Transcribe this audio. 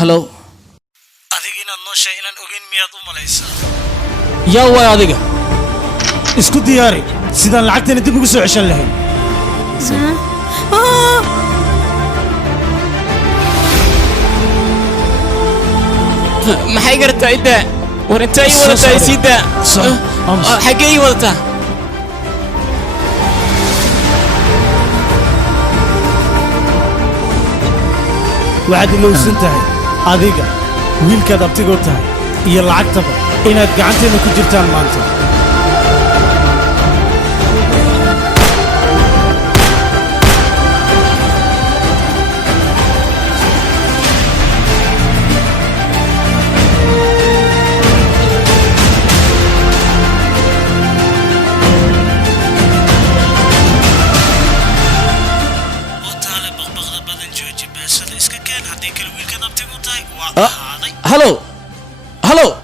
هلو adigina noo sheeg inaan ogeyn miyaad u malaysaa يا واي adiga isku diyaari sidaan lacagtana dib ugu soo ceshan lahayn maxay gartaa idda war intay wadataa sida xagee wadataa waxaad ilowsan tahay adiga wiilkaad abtigo tahay iyo lacagtaba inaad gacanteena ku jirtaan maanta هلو هلو